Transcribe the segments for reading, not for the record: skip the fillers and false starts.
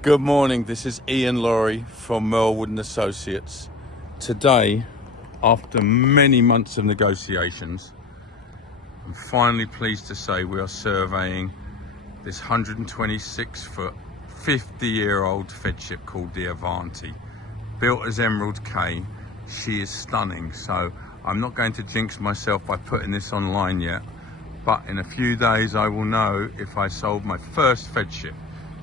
Good morning, this is Ian Laurie from Merwood and Associates. Today, after many months of negotiations, I'm finally pleased to say we are surveying this 126-foot, 50-year-old Feadship called the AVANTE. Built as Emerald K, she is stunning, so I'm not going to jinx myself by putting this online yet, but in a few days I will know if I sold my first Feadship.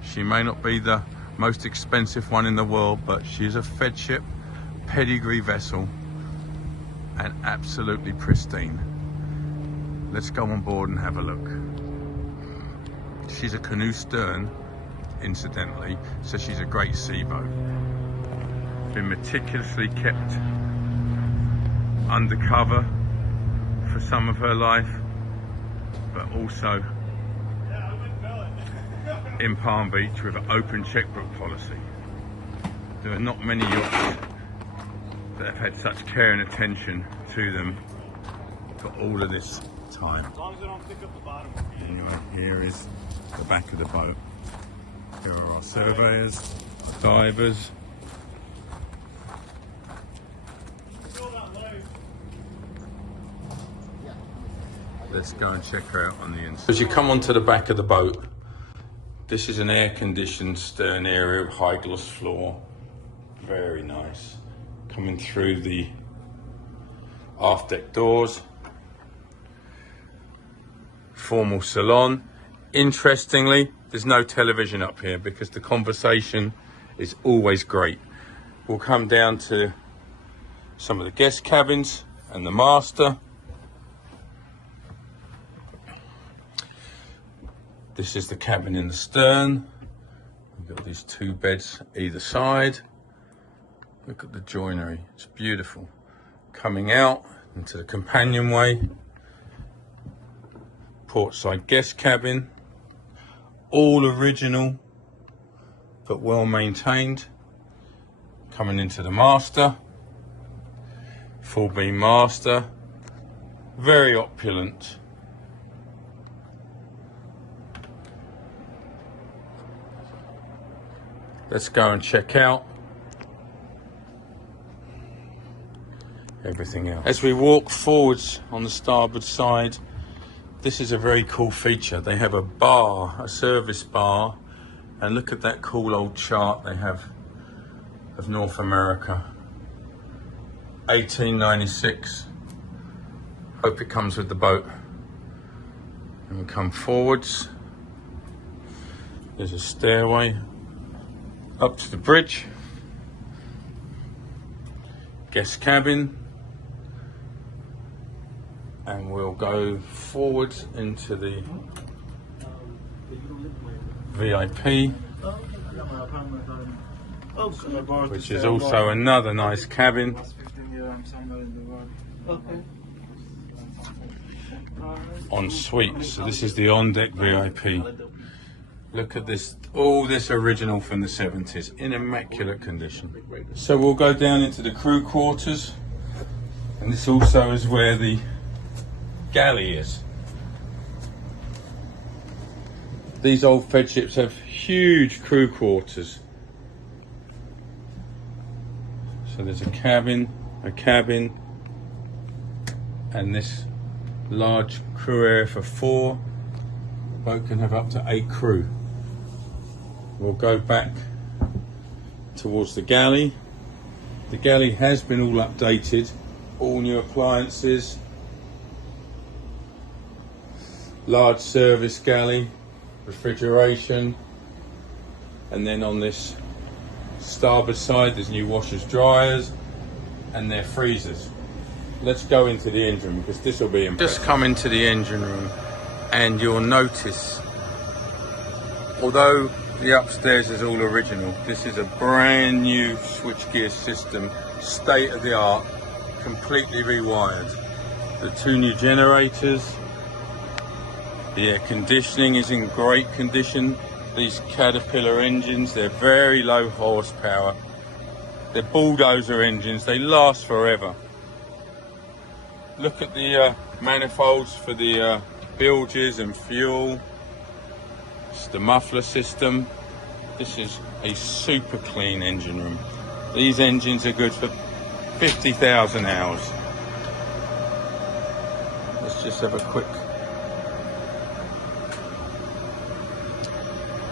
She may not be the most expensive one in the world, but she's a Feadship pedigree vessel and absolutely pristine. Let's go on board and have a look. She's a canoe stern, incidentally, so she's a great seaboat. Been meticulously kept undercover for some of her life, but also in Palm Beach with an open checkbook policy. There are not many yachts that have had such care and attention to them for all of this time. As long as I don't pick up the bottom. Anyway, here is the back of the boat. Here are our surveyors, divers. Let's go and check her out on the inside. As you come onto the back of the boat, this is an air-conditioned stern area with high gloss floor. Very nice. Coming through the aft deck doors. Formal salon. Interestingly, there's no television up here because the conversation is always great. We'll come down to some of the guest cabins and the master. This is the cabin in the stern. We've got these two beds either side. Look at the joinery, it's beautiful. Coming out into the companionway. Portside guest cabin. All original, but well maintained. Coming into the master. Full beam master. Very opulent. Let's go and check out everything else. As we walk forwards on the starboard side, this is a very cool feature. They have a bar, a service bar, and look at that cool old chart they have of North America. 1896. Hope it comes with the boat. And we come forwards. There's a stairway up to the bridge, guest cabin, and we'll go forward into the VIP, which is also another nice cabin. En suite, so this is the on-deck VIP. Look at this, all this original from the 70s in immaculate condition. So we'll go down into the crew quarters, and this also is where the galley is. These old Feadships have huge crew quarters. So there's a cabin, and this large crew area for 4. The boat can have up to 8 crew. We'll go back towards the galley. The galley has been all updated, all new appliances, large service galley, refrigeration, and then on this starboard side there's new washers, dryers, and their freezers. Let's go into the engine room because this will be impressive. Just come into the engine room and you'll notice, although the upstairs is all original, this is a brand new switchgear system, state of the art, completely rewired. The 2 new generators, the air conditioning is in great condition. These Caterpillar engines, they're very low horsepower. They're bulldozer engines, they last forever. Look at the manifolds for the bilges and fuel. It's the muffler system. This is a super clean engine room. These engines are good for 50,000 hours. Let's just have a quick.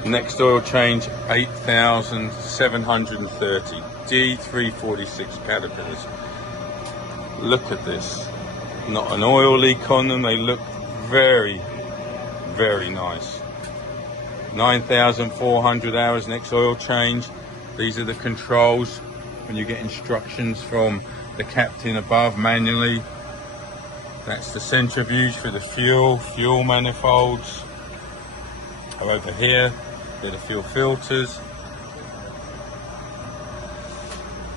Next oil change, 8,730. D346 Caterpillars. Look at this. Not an oil leak on them. They look very, very nice. 9,400 hours next oil change. These are the controls when you get instructions from the captain above manually. That's the centrifuge for the fuel manifolds are over here. They're the fuel filters.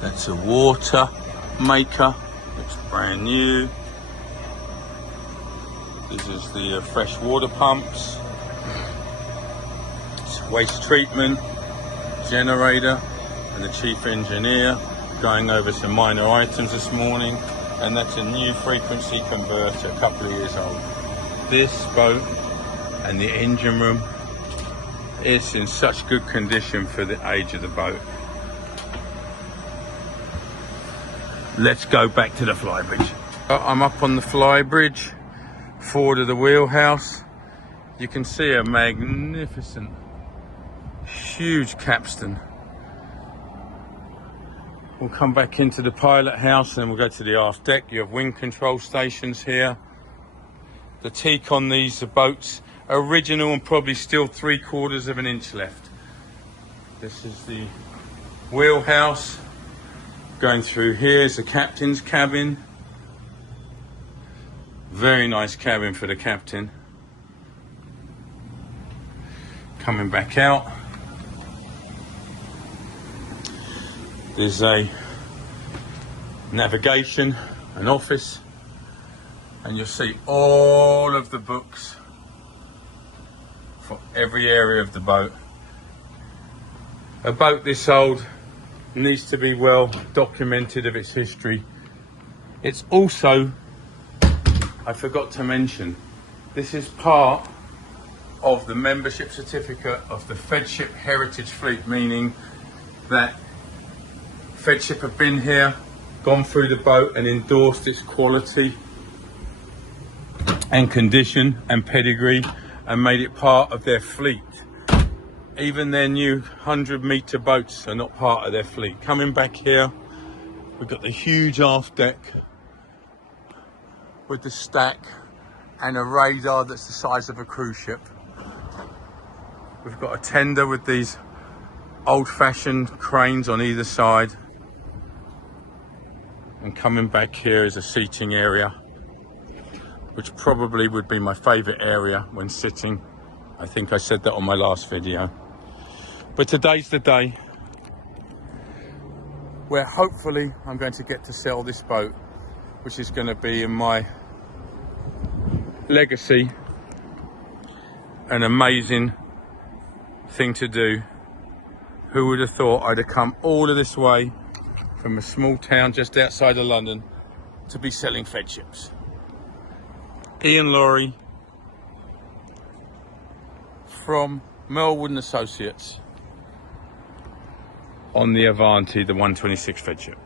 That's a water maker, looks brand new. This is the fresh water pumps. It's waste treatment, generator, and the chief engineer going over some minor items this morning. And that's a new frequency converter, a couple of years old. This boat and the engine room, it's in such good condition for the age of the boat. Let's go back to the flybridge. I'm up on the flybridge, forward of the wheelhouse. You can see a magnificent, huge capstan. We'll come back into the pilot house and then we'll go to the aft deck. You have wind control stations here. The teak on these boats, original and probably still 3/4 of an inch left. This is the wheelhouse. Going through here is the captain's cabin. Very nice cabin for the captain. Coming back out. There's a navigation, an office, and you'll see all of the books for every area of the boat. A boat this old needs to be well documented of its history. It's also, I forgot to mention, this is part of the membership certificate of the Feadship Heritage Fleet, meaning that Feadship have been here, gone through the boat and endorsed its quality and condition and pedigree and made it part of their fleet. Even their new 100-meter boats are not part of their fleet. Coming back here, we've got the huge aft deck with the stack and a radar that's the size of a cruise ship. We've got a tender with these old-fashioned cranes on either side. And coming back here is a seating area, which probably would be my favourite area when sitting. I think I said that on my last video. But today's the day where hopefully I'm going to get to sell this boat, which is going to be in my legacy, an amazing thing to do. Who would have thought I'd have come all of this way from a small town just outside of London to be selling Feadships. Ian Laurie from Merle & Associates on the AVANTE, the 126 Feadship.